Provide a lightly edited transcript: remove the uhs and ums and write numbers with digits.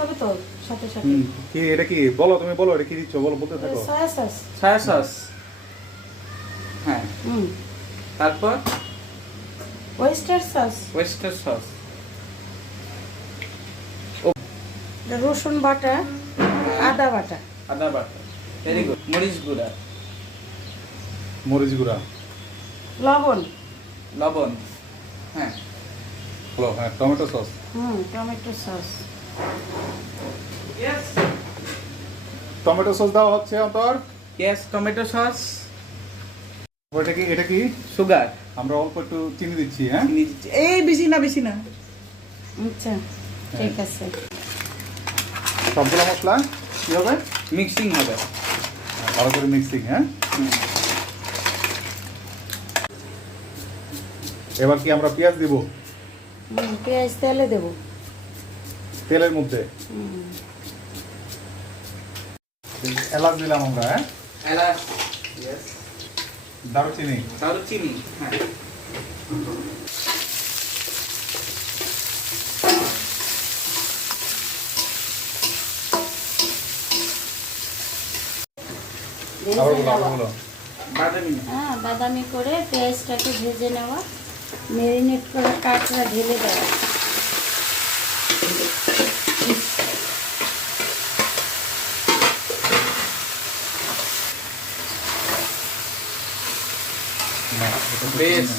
হবে তো সাথে সাথে। কি এটা কি বলো, তুমি বলো এটা কি দিচ্ছ, বলো, বলতে থাকো। Soya sauce. সয়া সস, হ্যাঁ। হুম, তারপর ওয়েস্টার সস, ওয়েস্টার সস, রসুন বাটা, আদা বাটা, আদা বাটা, ভেরি গুড, মরিচ গুঁড়া, মরিচ গুঁড়া, লবণ, লবণ, হ্যাঁ, বলো, হ্যাঁ, tomato sauce, tomato sauce. Tomato sauce দেওয়া হচ্ছে অন্তর। ইয়েস, টমেটো সস, এটা কি সুগার, আমরা অল্প একটু চিনি দিচ্ছি, হ্যাঁ। চিনি দিচ্ছি, এই বেশি না, বেশি না। আচ্ছা, ঠিক আছে। সবগুলো মশলা কি হবে, মিক্সিং হবে, ভালো করে মিক্সিং, হ্যাঁ। এবার কি আমরা পেঁয়াজ দিব, পেঁয়াজ তেলে দেব, তেলের মধ্যে এলাচ দিলাম আমরা, হ্যাঁ, এলাচ, ইয়েস, দারুচিনি, দারুচিনি, হ্যাঁ, আবার বলো, আবার বলো। বাদামি, হ্যাঁ, বাদামি করে পেঁয়াজটাকে ভেজে নেওয়া, ম্যারিনেট করে কাঁচড়া ঢেলে দেওয়া। না, এটা তো বেশ। না।